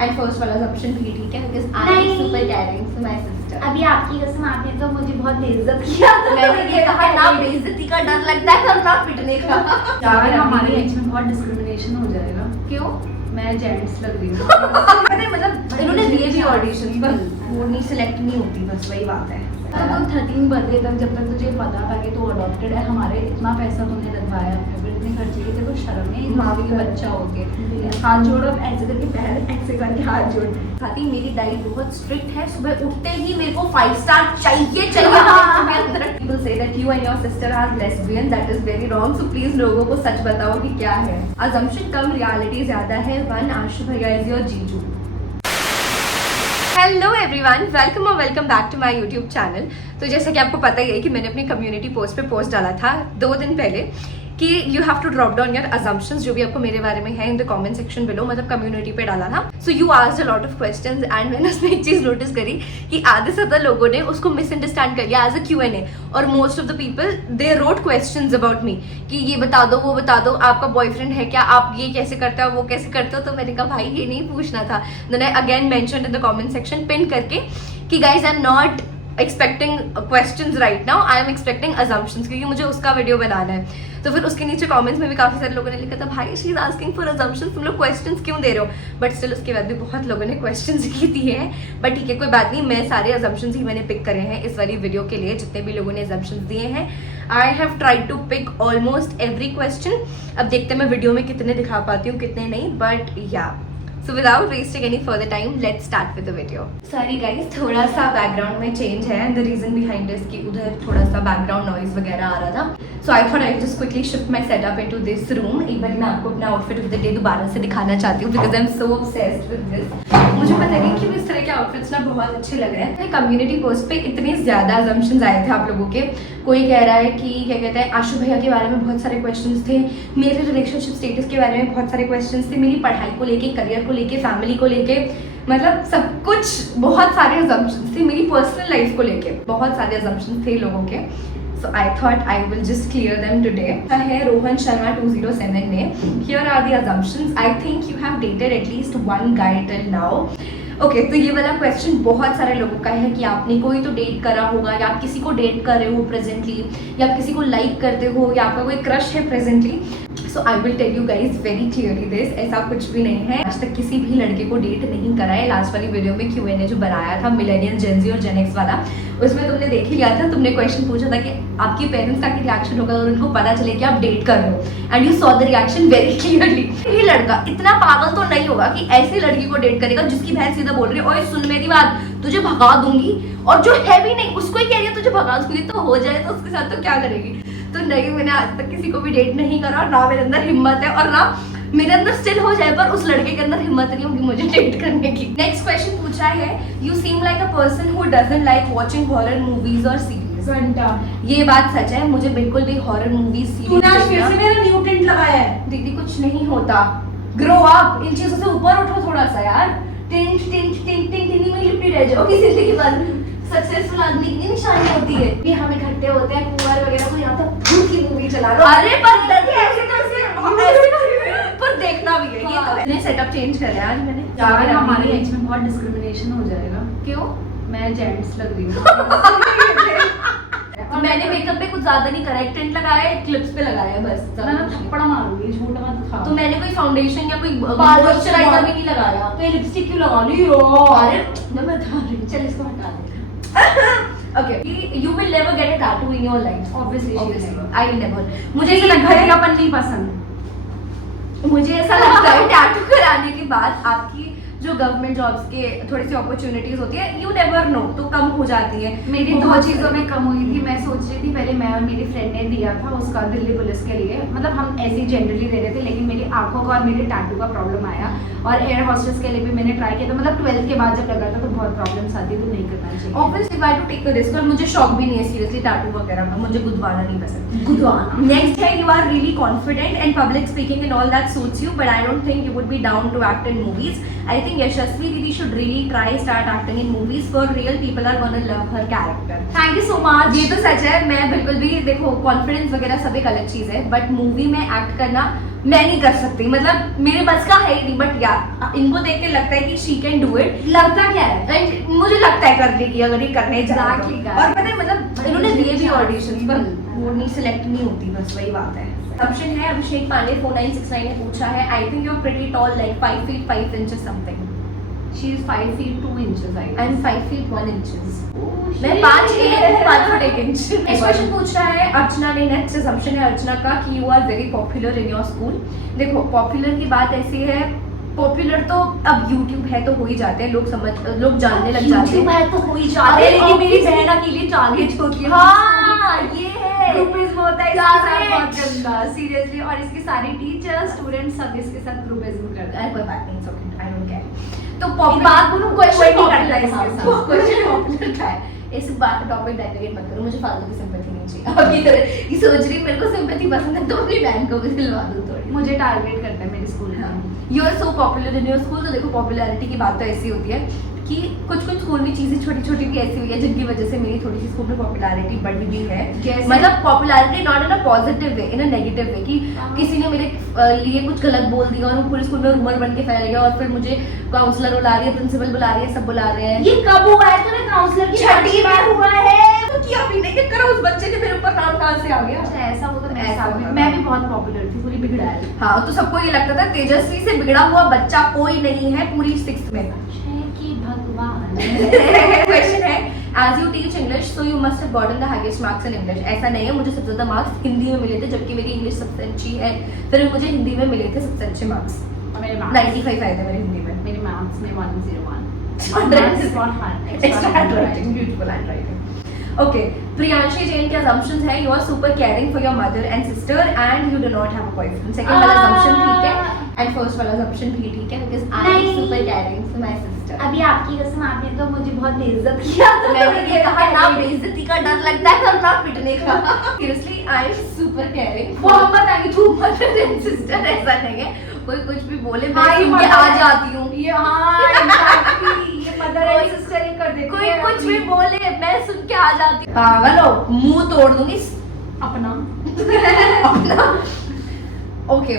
And first वाला option भी ठीक है बिकॉज़ आई एम नहीं। Super caring to my sister. अभी आपकी कसम आपने तो मुझे बहुत बेइज्जत किया। मैंने ये कहा ना बेइज्जती का डर लगता है और ना पिटने का। यार हमारे एज में बहुत डिस्क्रिमिनेशन हो जाएगा। क्यों? मैं जेंट्स लग रही हूँ। अरे मतलब इन्होंने दिए भी ऑडिशंस पर वो नहीं सिलेक्ट नहीं होती, बस वही बात है। तो तुम 13 बर्थडे तक जब तक तुझे पता था कि तू अडॉप्टेड है, हमारे इतना पैसा तूने लगवाया, फिर इतने खर्चे किए, तेरे को शर्म नहीं माँ के बच्चा हो के हाथ जोड़, अब ऐसे करके पहले ऐसे करके हाथ जोड़। खाती मेरी डाइट बहुत स्ट्रिक्ट है, सुबह उठते ही मेरे को 5 स्टार चाहिए चाहिए। People say that you and your sister are lesbian, that is very wrong. So please लोगों को सच बताओ कि क्या है। Assumption कम, reality ज्यादा है। One आशु भैया is your जीजू। हेलो एवरीवन, वेलकम और welcome back to my YouTube channel. तो जैसा कि आपको पता ही है कि मैंने अपनी कम्युनिटी पोस्ट पे पोस्ट डाला था 2 दिन पहले कि you have to drop down your assumptions जो भी आपको मेरे बारे में है in the comment section below, मतलब कम्युनिटी पे डाला था। So you asked a lot of questions and मैंने उसमें एक चीज़ नोटिस करी कि आधे से ज़्यादा लोगों ने उसको मिसअंडरस्टैंड कर लिया एज अ Q&A, और most of the people they wrote questions about me कि ये बता दो, वो बता दो, आपका बॉयफ्रेंड है क्या, आप ये कैसे करते हो, वो कैसे करते हो। तो मैंने कहा भाई ये नहीं पूछना था। Then I again mentioned in the comment section pin करके कि guys I am not expecting questions right now, I am expecting assumptions, क्योंकि मुझे उसका वीडियो बनाना है। तो फिर उसके नीचे कमेंट्स में भी काफ़ी सारे लोगों ने लिखा था भाई she is asking for assumptions, तुम लोग क्वेश्चंस क्यों दे रहे हो। बट स्टिल उसके बाद भी बहुत लोगों ने क्वेश्चंस ही दिए हैं। बट ठीक है, कोई बात नहीं, मैं सारे असम्पशंस ही मैंने पिक करे हैं इस वाली वीडियो के लिए। जितने भी लोगों ने असम्पशंस दिए हैं I have tried to pick almost every question. अब देखते हैं मैं वीडियो में कितने दिखा पाती हूँ कितने नहीं, बट या So without wasting any further time, let's start with the video. Sorry guys, थोड़ा सा बैकग्राउंड में चेंज है and the reason behind is कि उधर थोड़ा सा बैकग्राउंड नॉइज वगैरह आ रहा था। So I thought I'll just quickly shift my setup into this room. एक बार मैं आपको अपना आउटफिट ऑफ द डे दोबारा से दिखाना चाहती हूँ because I'm so obsessed with this. मुझे पता नहीं कि इस तरह के आउटफिट्स ना बहुत अच्छे लग रहे हैं। कम्युनिटी पोस्ट पे इतने ज़्यादा assumptions आए थे आप लोगों के। कोई कह रहा है कि क्या कहते हैं आशु भैया के बारे में बहुत सारे क्वेश्चंस थे, मेरे रिलेशनशिप स्टेटस के बारे में बहुत सारे क्वेश्चंस थे, मेरी पढ़ाई को लेके, करियर को लेके, फैमिली को लेके, मतलब सब कुछ बहुत सारे assumptions थे। मेरी पर्सनल लाइफ को लेके बहुत सारे assumptions थे लोगों के। So I thought I will just clear them today. है रोहन शर्मा 207 ने, here are the assumptions. I think you have dated at least one guy till now. Okay तो ये वाला क्वेश्चन बहुत सारे लोगों का है कि आपने कोई तो डेट करा होगा, या आप किसी को डेट कर रहे हो प्रेजेंटली, या आप किसी को लाइक करते हो, या आपका कोई क्रश है presently. So I will tell you guys very clearly this, ऐसा कुछ भी नहीं है। आज तक किसी भी लड़के को डेट नहीं करा है। लास्ट वाली वीडियो में Q&A जो बनाया था मिलेनियल, जेनजी और जेन एक्स वाला, उसमें तुमने देख ही लिया था। तुमने क्वेश्चन पूछा था कि आपके पेरेंट्स का क्या रिएक्शन होगा अगर उनको पता चले कि आप डेट कर रहे हो, and you saw the reaction very clearly. ये लड़का इतना पागल तो नहीं होगा कि ऐसी लड़की को डेट करेगा जिसकी बहन सीधा बोल रही है ओए सुन मेरी बात, तुझे भगा दूंगी, और जो है भी नहीं उसको ही कह रही है तुझे भगा दूंगी, तो हो जाए तो उसके साथ तो क्या करेगी। तो नहीं, मैंने आज तक किसी को भी डेट नहीं करा, और ना मेरे अंदर हिम्मत है, और ना मेरे अंदर स्टिल हो जाए पर उस लड़के के अंदर हिम्मत नहीं होगी मुझे डेट करने की। नेक्स्ट क्वेश्चन पूछा है you seem like a person who doesn't like watching horror movies और सीरीज। ये बात सच है, मुझे बिल्कुल भी हॉरर मूवीज सीरीज मेरा न्यू टेंट लगाया है। दीदी कुछ नहीं होता, ग्रो अप, इन चीजों से ऊपर उठो थोड़ा सा यार। Tint tint tint tint tint में लिपटी रह जाओ किसी जिंदगी भर। सक्सेसफुल आदमी की निशानी होती है कि हम इकट्ठे होते हैं कुंवर वगैरह को, यहाँ तक भूत की मूवी चला लो। अरे पर ऐसे पर देखना भी है, ये तो मैंने सेटअप चेंज करा है आज मैंने। यार हमारे एज में बहुत डिस्क्रिमिनेशन हो जाएगा। क्यों? मैं जेंट्स लग रही हूँ। मैंने मेकअप पे कुछ ज्यादा नहीं करा, एक टिंट लगाया है, एक क्लिप्स पे लगाया है बस। मैं थप्पड़ मारूंगी, झूठ मत खा। तो मैंने कोई फाउंडेशन या कोई मॉइस्चराइजर भी नहीं लगाया। तो लिपस्टिक क्यों लगा ली हो? अरे मैं बता रही हूँ, चल इसको हटा दे। Okay, you will never get a tattoo in your life. Obviously, I will never. मुझे ऐसा लगता है घटियापन नहीं पसंद। मुझे ऐसा लगता है टैटू कराने के बाद आपकी जो गवर्नमेंट जॉब्स के थोड़ी सी अपॉर्चुनिटीज होती है, यू नेवर नो, तो कम हो जाती है। मेरी 2 चीज़ों में कम हुई थी। मैं सोच रही थी पहले, मैं और मेरी फ्रेंड ने दिया था उसका दिल्ली पुलिस के लिए, मतलब हम ऐसे ही जनरली दे रहे थे, लेकिन मेरी आंखों का और मेरे टैटू का प्रॉब्लम आया, और एयर हॉस्टेस के लिए भी मैंने ट्राई किया था। मतलब 12th के बाद जब लगा था तो बहुत प्रॉब्लम्स आती है, तो नहीं करना चाहिए। Obviously why to take the risk, और मुझे शौक भी नहीं है सीरियसली टैटू वगैरह का, मुझे गुदवाना नहीं पसंद। गुदवाना। नेक्स्ट है you are really confident and public speaking and all that suits you, but I don't think you would be down to act in movies. I think Yashasvi Didi should really try start acting in movies. For real, people are gonna love her character. Thank you so much. ये तो सच है, मैं बिल्कुल भी देखो confidence वगैरह सब एक अलग चीज है, बट मूवी में एक्ट करना मैं नहीं कर सकती, मतलब मेरे बस का है ही नहीं, बट यार इनको देख के लगता है कि शी कैन डू इट। लगता क्या है? एंड मुझे लगता है करने की, अगर ये करने जाए Exactly, तो। guys. और पता है मतलब इन्होंने दिए भी ऑडिशन पर मिलता वो नहीं सिलेक्ट नहीं होती, बस वही बात है। ऑप्शन है अभिषेक पांडे 4969 ने पूछा है, I think you are pretty tall like 5 feet 5 inches something. She is 5 feet 2 inches, I am 5 feet 1 inches। मैं मैं 5 foot 1 inch. Next next question पूछ रहा है अर्चना ने, नेक्स्ट असम्पशन है अर्चना का कि you are very popular in your school. देखो पॉपुलर की बात ऐसी है, पॉपुलर तो अब YouTube है तो हो ही जाते हैं, लोग जानने लग जाते हैं, है तो हो ही जाते हैं, अरे लेकिन मेरी obviously- बहन अकेली टारगेट होती है। हाँ ये है ग्रुपिज्म होता है इसके साथ Correct. बहुत गंदा, सीरियसली। और इसके सारे टीचर्स स्टूडेंट्स सब इसके साथ ग्रुपिज्म करते हैं। अरे कोई बात नहीं, ओके आई डोंट केयर। तो एक बात बोलूं, क्वेश्चन कोई नहीं पॉपुलर करता है इसके इसके साथ। साथ, क्वेश्चन पॉपुलर का है, इस बात टॉपिक डाइवर्ट मत करो, मुझे फालतू की सिंपैथी नहीं चाहिए। अब ये सोच रही मेरे को सिंपैथी पसंद है तो अपनी बहन को भी दिलवा दूं थोड़ी। मुझे टारगेट करता है मेरे स्कूल में। You are so popular in your school. तो देखो पॉपुलैरिटी की बात तो ऐसी होती है कि कुछ स्कूल में चीजें छोटी छोटी भी ऐसी हुई है जिनकी वजह से मेरी थोड़ी सी स्कूल में पॉपुलैरिटी बढ़ी भी है। जैसे? मतलब popularity not in a positive way, in a negative way, कि हाँ। किसी ने मेरे लिए कुछ गलत बोल दिया और वो पूरे स्कूल में रूमर बन के फैल गया, और फिर मुझे काउंसलर बुला रही है, प्रिंसिपल बुला रही है, सब बुला रहे हैं। ये कब हुआ है? तूने काउंसलर की छठी बार में हुआ है? तो किया भी नहीं, क्या करा उस बच्चे के मेरे ऊपर नाम कहाँ से आ गया। अच्छा ऐसा हो तो मेरे ऐसा साथ में होता मैं था। भी बहुत पॉपुलर थी, पूरी बिगड़ा है। हाँ तो सबको ये लगता था तेजस्वी से बिगड़ा हुआ बच्चा कोई नहीं है पूरी 6th में। कि भगवान क्वेश्चन है as you teach English so you must have gotten the highest marks in English. ऐसा नहीं है, मुझे सबसे ज्यादा मार्क्स हिंदी में मिले थे, जबकि मेरी इंग्लिश सबसे अच्छी है, फिर मुझे हिंदी में मिले थे सबसे अच्छे मार्क्स। और मेरे 95 आए थे मेरे हिंदी में। मेरे मार्क्स में 101 Extra handwriting, beautiful handwriting. Okay, Priyanshi Jain के assumptions है you are super caring for your mother and sister and you do not have a boyfriend. Second वाला assumption ठीक है and first वाला assumption भी ठीक है because I am नहीं। super caring for my sister. अभी आपकी कसम आपने तो मुझे बहुत बेइज्जत किया। तो मैंने ये कहा ना बेइज्जती का डर लगता है और ना पिटने का। Seriously, I am super caring. Mohammad Ali तू mother and sister ऐसा नहीं है, कोई कुछ भी बोले मैं हाँ, ये सुन के mother आ है। जाती हूँ। ये हाँ exactly, ये मदर एंड सिस्टर ही कर देती कोई है। कुछ भी बोले मैं सुन के आ जाती हूँ। पागल हो, मुंह तोड़ दूंगी अपना अपना। ओके,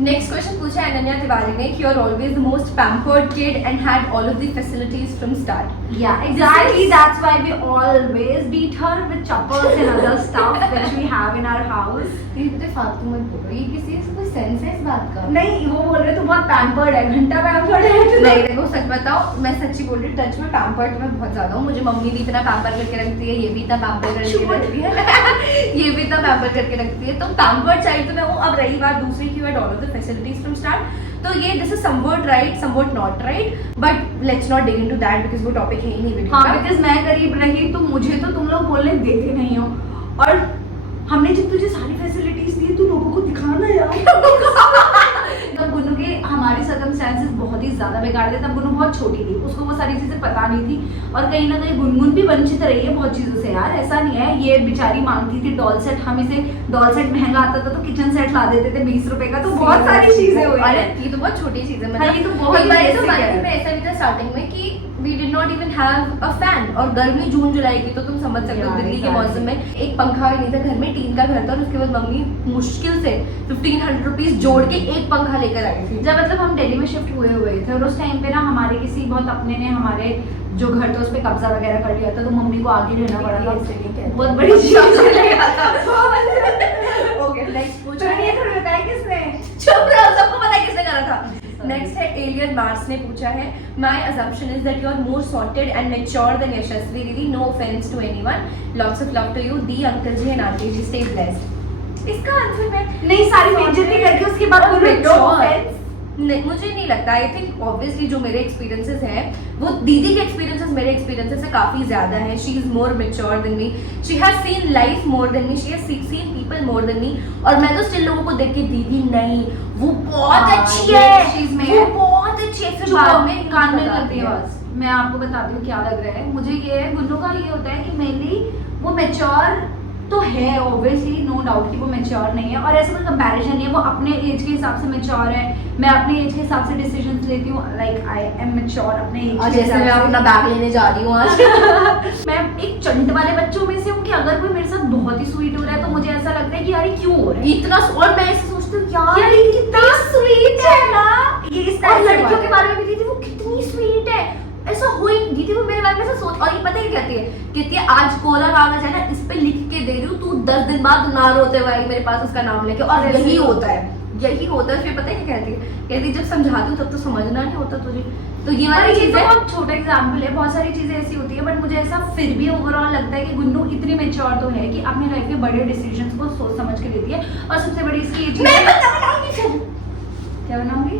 नेक्स्ट क्वेश्चन पूछा है अनन्या तिवारी ने कि you are always the most pampered kid and had all of the facilities from start. Yeah, exactly. That's why we always beat her with chappals and other stuff which we have in our house. ये मुझे फालतू मत बोलो, ये किसी से कोई sense है इस बात का? नहीं वो बोल रहे तू बहुत पैम्पर्ड है, घंटा पैम्पर्ड है तू। नहीं देखो सच बताओ, मैं सच्ची बोल रही हूँ, टच में पैम्पर्ड मैं बहुत ज्यादा हूँ। मुझे मम्मी भी इतना पैम्पर करके रखती है, ये भी इतना पैम्पर करके रखती है ये भी इतना पैम्पर करके रखती है। तो पैम्पर्ड चाइल्ड तो मैं हूँ। अब रही बात दूसरी की, all of the facilities from start, तो ये this is somewhat right somewhat not right, but let's not dig into that because वो टॉपिक है ही नहीं वीडियो हाँ का। बिकॉज मैं गरीब रही तो मुझे तो तुम लोग बोलने देते नहीं हो, और हमने जब तुझे सारी फैसिलिटीज दी तू लोगों को दिखाना यार। तब गुन्नू के हमारे सर्कमस्टेंसेस बहुत ही ज्यादा बेकार थे, तब गुन्नू बहुत छोटी थी, उसको वो सारी चीजें पता नहीं थी, और कहीं ना कहीं गुनगुन भी वंचित रही है बहुत चीजों से यार। ऐसा नहीं है, ये बेचारी मांगती थी डॉल सेट, हम इसे डॉल सेट महंगा आता था तो किचन सेट ला देते थे 20 रुपए का, तो बहुत सारी चीजें हुई अरे हैं। ये तो बहुत छोटी चीज है। हाँ, ये तो बहुत एक बार basic तो हमारे है। घर में ऐसा भी था स्टार्टिंग में कि we did not even have a fan, और गर्मी जून जुलाई की तो तुम समझ सकते हो Yeah, दिल्ली के exactly. मौसम में एक पंखा भी नहीं था घर में, टीन का घर था, और उसके बाद मम्मी मुश्किल से 1500 रुपीज जोड़ के एक पंखा लेकर आई थी। जब मतलब हम दिल्ली में शिफ्ट हुए थे और उस टाइम पे ना हमारे किसी बहुत अपने ने हमारे जो घर था उस पे कब्जा वगैरह कर लिया था, तो मम्मी को आगे रहना पड़ा था। बहुत बड़ी चीज ओके नेक्स्ट पूछो। ये तो बताया किसने? चुप रहो, सबको पता है किसने करा था। नेक्स्ट है एलियन मार्स ने पूछा है, my assumption is that you are more sorted and mature than Yashasvi Didi. No offense to anyone. Lots of love to you. The uncle ji and auntie ji stay blessed. इसका answer मैं नहीं सारी बेइज्जती करके उसके बाद और बोलो no mature। offense। नहीं मुझे नहीं लगता। आई थिंक ऑब्वियसली जो मेरे एक्सपीरियंसेस हैं वो दीदी के एक्सपीरियंसेस मेरे एक्सपीरियंसेस से काफी ज्यादा है। She is more mature than me, she has seen life more than me, she has seen people more than me, और मैं तो स्टिल लोगों को देख के दीदी नहीं वो बहुत हाँ, अच्छी ये है, चीज़ में वो है। बहुत अच्छी है, फिर जो बाद में कान में बताती लगती है है। बस। मैं आपको बताती हूँ क्या लग रहा है मुझे। ये है गुन्नू का ये होता है कि मेनली वो मेच्योर तो है ऑब्वियसली, नो डाउट कि वो मैच्योर नहीं है, और ऐसा कोई कंपैरिजन नहीं है, वो अपने एज के हिसाब से मैच्योर है, मैं अपने एज के हिसाब से डिसीजंस लेती हूँ, लाइक आई एम मैच्योर अपने एज आज के जैसे मैं हिसाब अपना से। बैग लेने जा रही हूँ आज मैं एक चंट वाले बच्चों में से हूँ कि अगर कोई मेरे साथ बहुत ही स्वीट हो रहा है तो मुझे ऐसा लगता है कि यार ये क्यों हो रहा है, इतना, और मैं ऐसे सोचती हूँ यार यार ये कितना स्वीट है ना, ये इस और तरह से लड़कियों बात के है। बारे में भी दीदी वो कितनी स्वीट है, ऐसा हो ही दीदी वो मेरे बारे में ऐसा सोच, और ये पता है क्या कहती है आज कोरा कागज है ना इस पे लिख के दे रही हूँ, तू 10 दिन बाद ना रोते हुए आएगी मेरे पास उसका नाम लेके, और यही होता है, यही होता है। फिर पता है क्या कहती है जब समझाती हूँ तब तो समझना नहीं होता तुझे, तो ये वाली चीज है। बहुत छोटा एग्जाम्पल है, बहुत सारी चीजें ऐसी होती है, बट मुझे ऐसा फिर भी ओवरऑल लगता है कि गुन्नू इतनी मैच्योर तो है कि अपनी लाइफ के बड़े डिसीजंस को सोच समझ के लेती है, और सबसे बड़ी इसकी ये चीज मैं है, बता बनाऊंगी फिर क्या बनाऊंगी,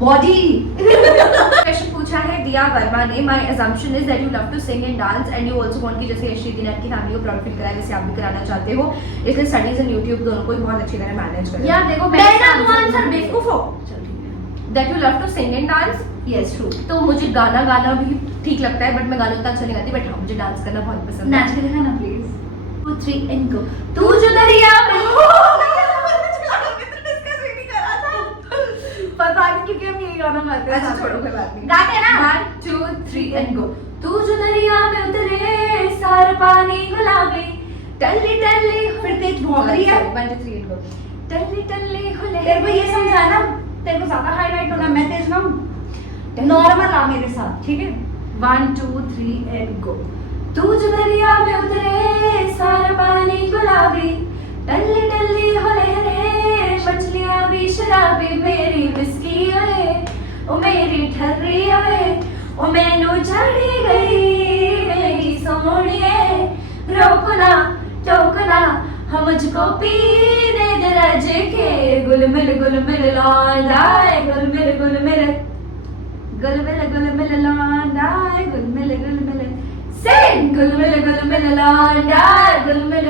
बॉडी। क्वेश्चन पूछा है दिया वर्मा ने, my assumption is that you love to sing and dance and you also want कि जैसे यशी दी ने आपकी फैमिली को प्राउड फील कराया वैसे आप भी कराना चाहते हो, इसलिए स्टडीज एंड यूट्यूब दोनों को ही बहुत अच्छी तरह मैनेज करें। यार देखो मैं इसका ना answer आंसर दूंगी। बेवकूफ हो चल ठीक है, that you love to sing and dance, yes true. तो मुझे गाना गाना भी ठीक लगता है बट मैं गाना उतना अच्छा नहीं गाती, बट हाँ मुझे डांस करना बहुत पसंद है। नाच के दिखा ना प्लीज, 2 3 एंड गो। तू जो दरिया में पता नहीं क्योंकि हम यही गाना गाते हैं। अच्छा छोड़ो कोई बात नहीं, गाते हैं ना, 1 2 3 एंड गो। तू जो दरिया में उतरे सारा पानी गुलाबी, टल्ली टल्ली, फिर तेज भौंक रही है, 1 2 3 एंड गो। टल्ली टल्ली हो ले। तेरे को ये समझाना, तेरे को ज्यादा हाईलाइट होना, मैं तेज ना नॉर्मल आ मेरे साथ, ठीक है, 1 2 3 एंड गो। तू जो दरिया में उतरे सारा पानी गुलाबी, टल्ली टल्ली हो ले रे, मछलियां भी शराबी, मेरी विस्की ओए ओ मेरी ठर्री ओए ओ मैनू चढ़ी गई मेरी सोनिए, रोकना टोकना हम मुझको पीने दे रज के, गुलमिल लौंडाए, गुलमिल गुलमिल लौंडाए, गुलमिल सिंग, गुलमिल लौंडाए, गुलमिल।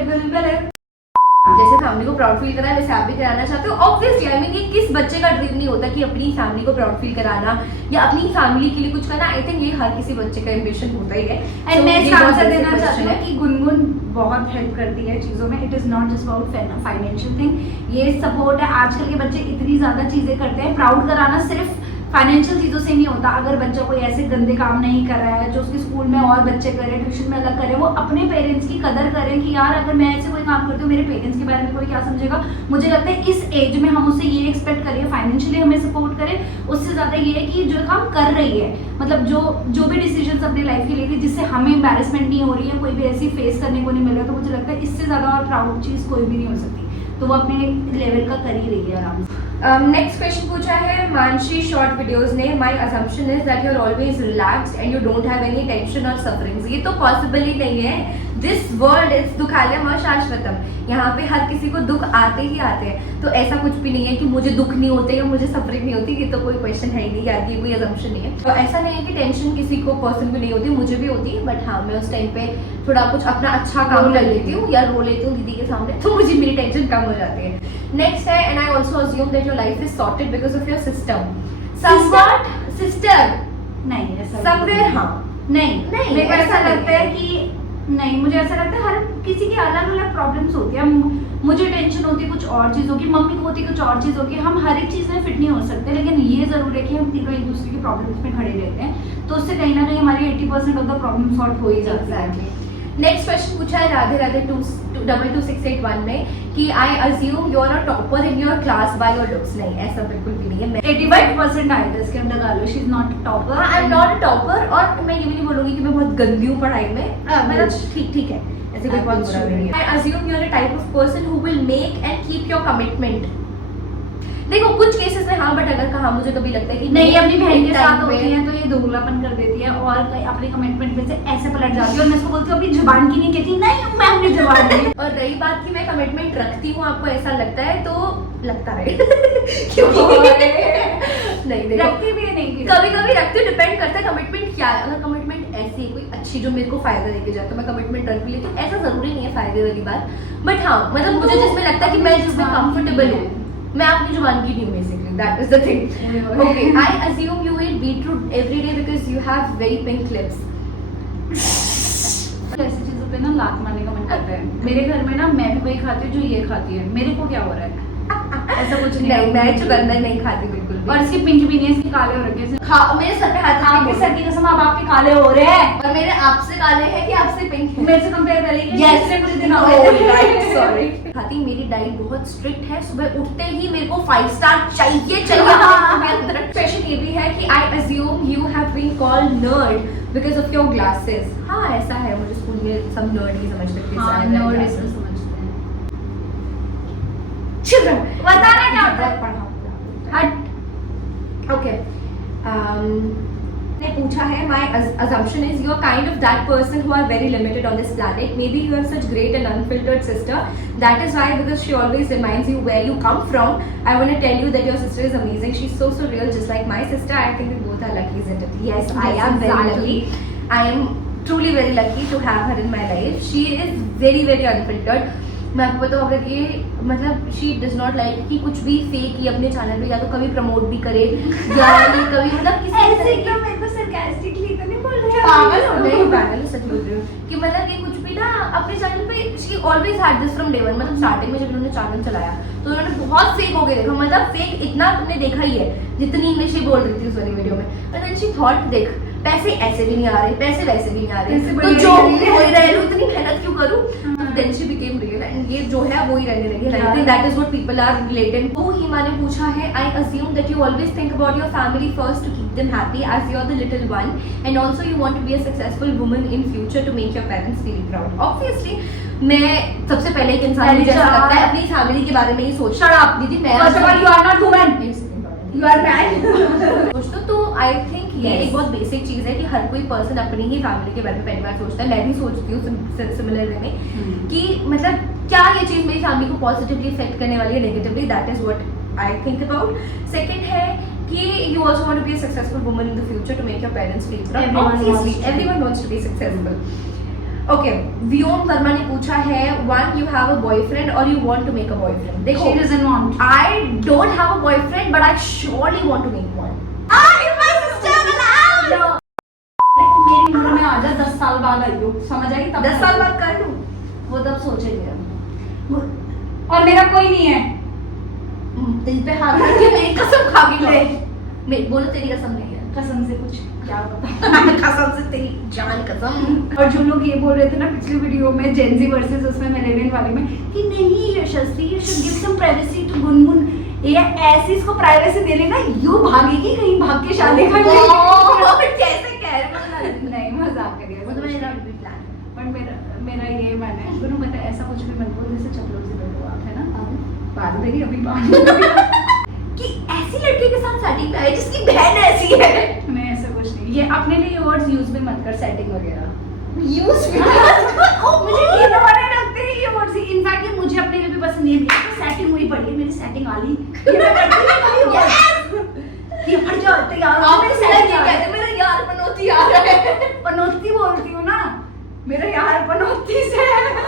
जैसे फैमिली को प्राउड फील कराया वैसे आप भी कराना चाहते हो, ऑब्वियसली आई मीन ये किस बच्चे का ड्रीम नहीं होता कि अपनी फैमिली को प्राउड फील कराना या अपनी फैमिली के लिए कुछ करना। आई थिंक ये हर किसी बच्चे का एम्बिशन होता ही है। एंड मैं इसका आंसर देना चाहती हूँ कि गुनगुन बहुत हेल्प करती है चीज़ों में, it is not just about financial thing, ये सपोर्ट है। आजकल के बच्चे इतनी ज़्यादा चीज़ें करते हैं, प्राउड कराना सिर्फ फाइनेंशियल चीज़ों से नहीं होता। अगर बच्चा कोई ऐसे गंदे काम नहीं कर रहा है जो उसके स्कूल में और बच्चे कर रहे हैं, ट्यूशन में अलग कर रहे हैं, वो अपने पेरेंट्स की कदर करें कि यार अगर मैं ऐसे कोई काम करती हूँ मेरे पेरेंट्स के बारे में कोई क्या समझेगा। मुझे लगता है इस एज में हम उससे ये एक्सपेक्ट करें, फाइनेंशियली हमें सपोर्ट करें, उससे ज़्यादा ये है कि जो काम कर रही है, मतलब जो भी डिसीजन अपनी लाइफ के लिए थी जिससे हमें एम्बैरेसमेंट नहीं हो रही है, कोई भी ऐसी फेस करने को नहीं मिल रहा, तो मुझे लगता है इससे ज़्यादा और प्राउड चीज़ कोई भी नहीं हो सकती। तो वो अपने लेवल का कर ही रही है आराम से। नेक्स्ट क्वेश्चन पूछा है मानशी शॉर्ट वीडियोस ने, my assumption is that you are always relaxed and you don't have any tension और सफरिंग्स। ये तो पॉसिबल ही नहीं है। दिस वर्ल्ड इज दुखालयम अशाश्वतम, यहाँ पे हर किसी को दुख आते ही आते हैं, तो ऐसा कुछ भी नहीं है कि मुझे दुख नहीं होते या मुझे सफरिंग नहीं होती, ये तो कोई क्वेश्चन है ही नहीं, यार ये कोई असम्पशन नहीं है। तो ऐसा नहीं है कि टेंशन किसी को पर्सन को नहीं होती, मुझे भी होती है, बट हाँ मैं उस टाइम पे थोड़ा कुछ अपना अच्छा काम कर लेती हूँ या रो लेती हूँ दीदी के सामने, तो मुझे मेरी टेंशन कम हो जाती है। नेक्स्ट है, and I also assume that your life is sorted because of your system. Sister नहीं ऐसा समवेयर, हाँ नहीं नहीं, मेरे को ऐसा ऐसा नहीं लगता है। है कि नहीं, मुझे ऐसा लगता है हर किसी की अलग अलग प्रॉब्लम्स होती है। मुझे टेंशन होती है कुछ और चीज़ों की, मम्मी को होती है कुछ और चीज़ों की, हम हर एक चीज़ में फिट नहीं हो सकते, लेकिन ये ज़रूर है कि हम तीनों एक दूसरे की प्रॉब्लम्स में खड़े रहते हैं, तो उससे कहीं ना कहीं हमारी 80% ऑफ द प्रॉब्लम सॉल्व हो ही जाती है। नेक्स्ट क्वेश्चन पूछा है राधे राधे 222681 में कि I assume you are a topper in your class by your looks. नहीं, ऐसा बिल्कुल भी नहीं है। मैं 85% आया था इसके अंदर गालो, she is not topper, I am not a topper, और मैं ये भी नहीं बोलूंगी कि मैं बहुत गंदी हूँ पढ़ाई में, मतलब ठीक ठीक है, ऐसे कोई बहुत बुरा नहीं है। I assume you are a type of person who will make and keep your commitment. देखो कुछ केसेस में हाँ, बट अगर कहा मुझे कभी लगता है कि नहीं, अपनी बहन के साथ time होती पे- है तो ये दोगलापन कर देती है और अपनी कमिटमेंट में से ऐसे पलट जाती है, और मैं इसको बोलती हूँ अपनी जुबान की नहीं कहती, नहीं मैं अपनी जुबान की। और रही बात कि मैं कमिटमेंट रखती हूँ, आपको ऐसा लगता है तो लगता रहे क्योंकि नहीं देखो, रखती भी है नहीं भी कभी कभी रखती हूँ, डिपेंड करता है कमिटमेंट क्या है। अगर कमिटमेंट ऐसी है कोई अच्छी जो मेरे को फायदा देके जाए तो मैं कमिटमेंट रख भी लेती हूँ, ऐसा जरूरी नहीं है फायदे वाली बात, बट हाँ मतलब मुझे जिसमें लगता है कि मैं जिसमें कंफर्टेबल हूँ, मैं अपनी जुबान की नहीं हूँ basically, that is the thing. Okay, I assume you eat beetroot every day because you have very pink lips. ऐसी चीजों सब पे ना लात मारने का मन करता है। मेरे घर में ना मैं भी वही खाती हूँ जो ये खाती है, मेरे को क्या हो रहा है? ऐसा कुछ नहीं, मैं चुकंदर नहीं खाती बिल्कुल भी। और इसकी पिंक भी नहीं है, इसके काले हो रखे हैं। हाँ, मेरे सर पे हाथ आपके सर की कसम, अब आपके काले हो रहे हैं और मेरे आपसे काले हैं कि आपसे पिंक है? मेरे से कंपेयर करेंगे। Yes. पिछले कुछ दिन Oh, हो गए right, sorry. खाती मेरी डाइट बहुत स्ट्रिक्ट है, सुबह उठते ही मेरे को 5 स्टार चाहिए अपने अंदर। क्वेश्चन ये भी है कि I assume you have been called nerd because of your glasses. हाँ, ऐसा है, मुझे स्कूल में सब नर्ड ही समझते थे। हाँ, नर्ड ऐसा समझते हैं। बताना क्या होता है? हट। ओके, ने पूछा है, my assumption is you are kind of that person who are very limited on this planet. Maybe you have such great and unfiltered sister. That is why, because she always reminds you where you come from. I want to tell you that your sister is amazing. She's so real, just like my sister. I think we both are lucky, isn't it? Yes, I am very lucky. I am truly very lucky to have her in my life. She is very unfiltered. मैं आपको बताऊँ, अगर ये मतलब she does not like कि कुछ भी fake ही अपने चैनल पे या तो कभी प्रमोट भी करे या ये कभी मतलब किसी ऐसे एकदम मेरे को sarcastically तो नहीं बोल रहे हैं। पागल हो गए, पागल सच बोल रही हूँ कि मतलब ये कुछ भी ना अपने चैनल पे she always had this from day one. मतलब स्टार्टिंग में जब उन्होंने चैनल चलाया तो उन्होंने बहुत फेक हो गए देखा, मतलब फेक इतना तुमने देखा ही है जितनी इंग्लिश ही बोल रही थी उस वाली वीडियो में। और देन शी थॉट, देख पैसे ऐसे भी नहीं आ रहे, पैसे वैसे भी नहीं आ रहे, तो जो हो ही रहे इतनी मेहनत क्यों करूँ? Then she became real and ये जो है वो ही रहने लगी। I think that is what people are related. वो हिमा ने पूछा है, I assume that you always think about your family first to keep them happy as you are the little one and also you want to be a successful woman in future to make your parents feel proud. Obviously मैं सबसे पहले एक इंसान मुझे ऐसा लगता है अपनी फैमिली के बारे में ही सोच। शट अप दीदी, मैं first of all you are not woman, you are man. सोचता तो आई थिंक ये एक बहुत बेसिक चीज है कि हर कोई पर्सन अपनी ही फैमिली के बारे में पहली बार सोचता है। मैं भी सोचती हूँ सिमिलर वे में कि मतलब क्या ये चीज मेरी फैमिली को पॉजिटिवली इफेक्ट करने वाली है negatively. That is what I think about. Second है कि you also want to be a successful woman in the future to make your parents feel proud. Obviously everyone wants to be successful. Okay, Vyom Varma ने पूछा है, one you have a boyfriend और you want to make a boyfriend. देखो, She doesn't want. I don't have a boyfriend but I surely want to make one. मेरी उम्र में आ जा, 10 साल बाद आई हो, समझ आई? तब 10 साल बाद कर लूं, वो तब सोचेंगे। और मेरा कोई नहीं है। दिल पे हाथ रख के मेरी कसम खा के ले। मैं बोलो तेरी कसम नहीं है। कसम से कुछ क्या पता। कसम से तेरी जान कसम। और जो लोग ये बोल रहे थे ना पिछली वीडियो में जेंजी वर्सेस उसमें मिलेनियल वाली में कि नहीं Yashasvi you should give some privacy to Gungun, ये ऐसी इसको प्राइवेसी दे लेना, यू भागेगी कहीं, भाग के शादी कर लेगी। कैसे कह रहे हो? नहीं, मजाक करिए। वो तो मेरा भी प्लान है। पर मेरा ये मन है, गुरु मतलब ऐसा कुछ भी मत बोलो जैसे चपलों से बैठो आप, है ना? बात मेरी अभी बात कि ऐसी लड़की के साथ सेटिंग पे है जिसकी बहन ऐसी है। मैं ऐसा कुछ नहीं, ये अपने लिए वर्ड्स यूज भी मत कर, सेटिंग वगैरह यूज भी मुझे ये वाले लगते हैं ये वर्ड्स। इनफैक्ट ये मुझे अपने लिए भी पसंद नहीं है। तो सेटिंग हुई पड़ी है, मेरी सेटिंग आ ली, ये मैं करती नहीं कभी। ये हट जाओ तैयार हो, मेरी सेटिंग ये कहते मेरा यार पनौती आ रहा है। पनौती बोलती हूँ ना, मेरा यार पनौती से।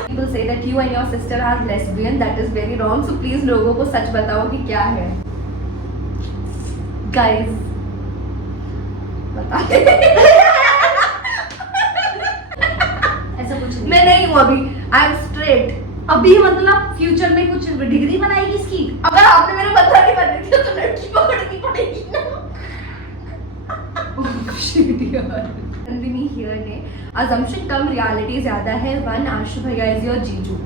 People say that you and your sister are lesbian. That is very wrong. So please लोगों को सच बताओ कि क्या है। Guys, बता दे। ऐसा कुछ नहीं। मैं नहीं हूँ अभी। I am straight. अभी मतलब फ्यूचर में कुछ डिग्री बनाएगी इसकी। अगर आपने मेरे बता के बने थे तो लड़की पकड़नी पड़ेगी ना। नंदिनी हियर ने assumption कम reality ज्यादा है। वन आशु भैया is your जीजू।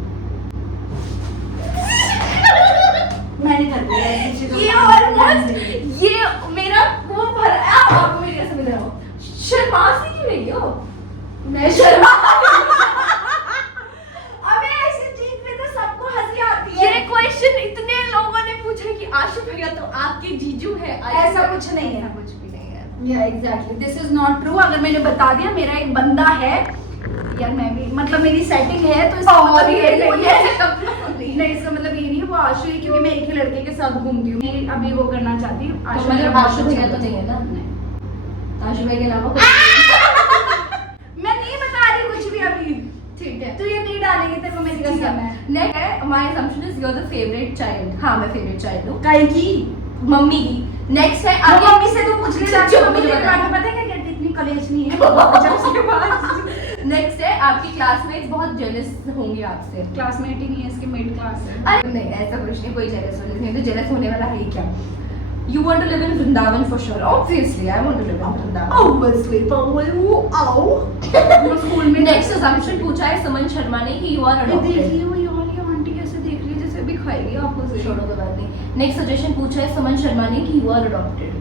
मैंने कर दिया ऐसी चीजों ये को। ऑलमोस्ट ये मेरा वो भरा है। आप मेरे कैसे मिल रहे हो? शर्मासी क्यों रही हो? मैं शर्मा। अबे ऐसे चीज में तो सबको हंसी आती है। ये क्वेश्चन इतने लोगों ने पूछा कि आशु भैया तो आपके जीजू है। ऐसा कुछ नहीं है। कुछ भी नहीं है। या exactly, this is not true. अगर मैंने बता दिया मेरा एक बंदा है यार, मैं भी मतलब मेरी सेटिंग है तो इसका मतलब ये नहीं है। नहीं, इसका मतलब ये नहीं है वो आशु है, क्योंकि मैं एक ही लड़के के साथ घूमती हूँ। मैं अभी वो करना चाहती हूँ। तो मतलब आशु भैया तो नहीं है ना? आशु भैया के अलावा मैं नहीं बता रही कुछ भी अभी। ठीक है। तू ये नहीं डालेगी तेरे को मेरी कसम है। नेक्स्ट है my assumption is you are the favourite child. हाँ, मैं फेवरेट चाइल्ड हूँ कल की मम्मी की। नेक्स्ट है वो आपकी मम्मी से तू पूछ ले जाके, जो मम्मी मुझे तेरे पता है। बारे में पता है क्या कहती, इतनी कलेश नहीं है। जब उसके बाद नेक्स्ट है आपकी आपकी क्लासमेट्स बहुत जेलस होंगे आपसे। क्लासमेट ही नहीं है, इसके मिड क्लास है। अरे नहीं, ऐसा कुछ नहीं, कोई जेलस होने नहीं, तो जेलस होने वाला है ही क्या। You want to live in Vrindavan for sure. Obviously, I want to live in Vrindavan. Obviously, school में Next assumption पूछा है सुमन शर्मा ने कि you are adopted. देखिए वो ये आंटी कैसे देख रही है, जैसे अभी खाएगी आपको से। छोड़ो कोई बात नहीं। नेक्स्ट सजेशन पूछा है सुमन शर्मा ने कि यू आर अडॉप्टेड।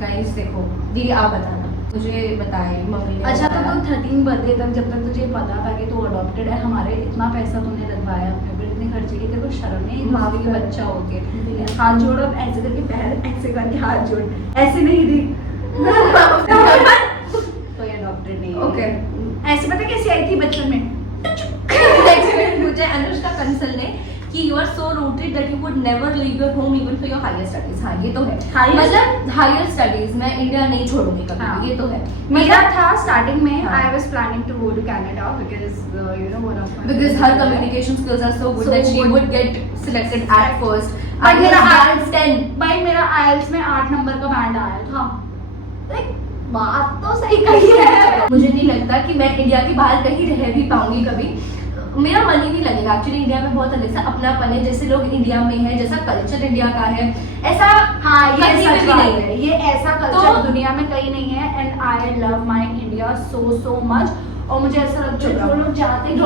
गाइस देखो दीदी आप बताना, मुझे बताए मम्मी ने अच्छा तो बताया। तुम 13 बर्थडे तक जब तक तुझे पता था कि तू अडॉप्टेड है, हमारे इतना पैसा तुमने लगवाया अपने ऊपर, इतने खर्चे की, तेरे को शर्म नहीं? माँ के बच्चा हो के हाथ जोड़, अब ऐसे करके पैर ऐसे करके हाथ जोड़, ऐसे नहीं दी तो ये अडॉप्टेड नहीं है। Okay. ऐसे पता कैसे आई थी बचपन में? नेक्स्ट पूछा है अनुष्का कंसल ने कि you are so rooted that you would never leave your home even for your higher studies. हाँ ये तो है, मतलब हायर स्टडीज मैं इंडिया नहीं छोड़ूंगी कभी हाँ। भी, ये तो है। मेरा था स्टार्टिंग में हाँ। I was planning to go to Canada because you know one of Because her communication skills are so good So that she good. would get selected at first. But And मेरा IELTS 10. भाई मेरा IELTS में 8 number का band आया था। Like, बात तो सही कही है। मुझे नहीं लगता कि मैं इंडिया के बाहर कहीं रह भी पाऊंगी कभी, मेरा मन ही नहीं लगेगा। एक्चुअली इंडिया में बहुत अलग सा अपनापन है, जैसे लोग इंडिया में है, जैसा कल्चर इंडिया का है, ऐसा हाँ ये कहीं पे सच भी बात नहीं है, ये ऐसा कल्चर तो- दुनिया में कहीं नहीं है। And I love my India so much. और मुझे ऐसा लगता है जो लोग जाते हैं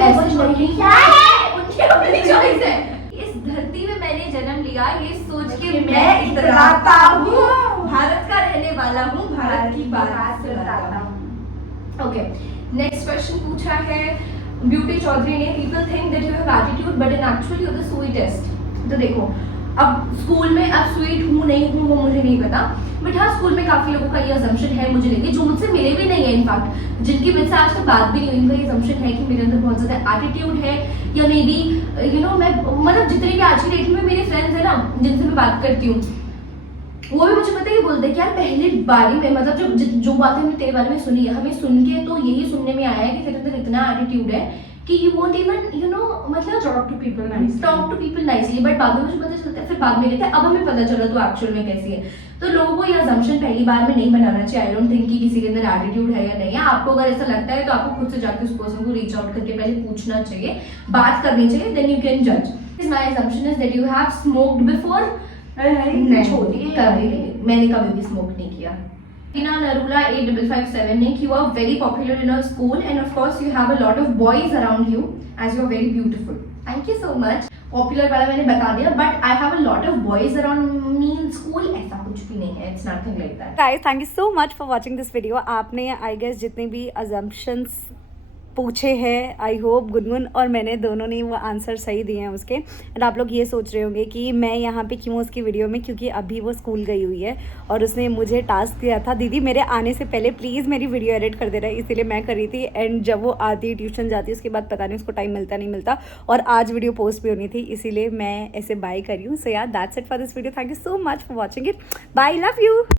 ऐसे नहीं, क्या है उनकी अपनी चॉइस है। इस धरती में मैंने जन्म लिया ये सोच के कि मैं मैं इतराता हूँ, हूँ। भारत का रहने वाला हूँ, भारत की बात करता हूँ। ओके, नेक्स्ट क्वेश्चन पूछा है ब्यूटी चौधरी ने, people think that you have attitude but in actually you are the sweetest. तो देखो अब स्कूल में अब स्वीट हूँ नहीं हूँ वो मुझे नहीं पता, बट हाँ स्कूल में काफी लोगों का ये अजम्पशन है मुझे लेके, जो मुझसे मिले भी नहीं है, इनफैक्ट जिनकी मुझसे आज तक बात भी नहीं हुई, इनका ये अजम्पशन है कि मेरे अंदर बहुत ज्यादा एटीट्यूड है, या मे बी यू नो मैं मतलब जितने भी आज की डेट में मेरे फ्रेंड्स है ना जिनसे मैं बात करती हूँ, वो भी मुझे पता है, ये बोलते हैं कि यार पहली बारी में मतलब जो बातें हमने तेरे बारे में सुनी है, हमें सुन के तो यही सुनने में आया है कि तेरे अंदर इतना एटीट्यूड है कि you won't even you know मतलब talk to people nicely, but बाद में मुझे पता चलता है, फिर बाद में कहते हैं अब हमें पता चला तो एक्चुअल में कैसी है। तो लोगों को ये अजम्पशन पहली बार में नहीं बनाना चाहिए। आई डोंट थिंक कि किसी के अंदर एटीट्यूड है या नहीं है। आपको अगर ऐसा लगता है तो आपको खुद से जाके उस पर्सन को रीच आउट करके पहले पूछना चाहिए, बात करनी चाहिए, देन यू कैन जज। My assumption is that you have smoked before. नहीं, कभी नहीं, मैंने कभी भी स्मोक नहीं किया। Tina Narula 8557 ने कि you are very popular in our school and of course you have a lot of boys around you as you are very beautiful. Thank you so much. Popular वाला मैंने बता दिया, but I have a lot of boys around me in school. ऐसा कुछ भी नहीं है, it's nothing like that. Guys, thank you so much for watching this video. आपने आई गेस जितने भी assumptions पूछे हैं, आई होप गुनगुन और मैंने दोनों ने वो आंसर सही दिए हैं उसके। एंड आप लोग ये सोच रहे होंगे कि मैं यहाँ पे क्यों उसकी वीडियो में, क्योंकि अभी वो स्कूल गई हुई है और उसने मुझे टास्क दिया था, दीदी मेरे आने से पहले प्लीज़ मेरी वीडियो एडिट कर दे रहा है, इसीलिए मैं करी थी। एंड जब वो आती ट्यूशन जाती उसके बाद पता नहीं उसको टाइम मिलता नहीं मिलता, और आज वीडियो पोस्ट भी होनी थी, इसीलिए मैं ऐसे बाय करी हूँ। सो यार that's it for this video. Thank you so much for watching it. Bye, love you.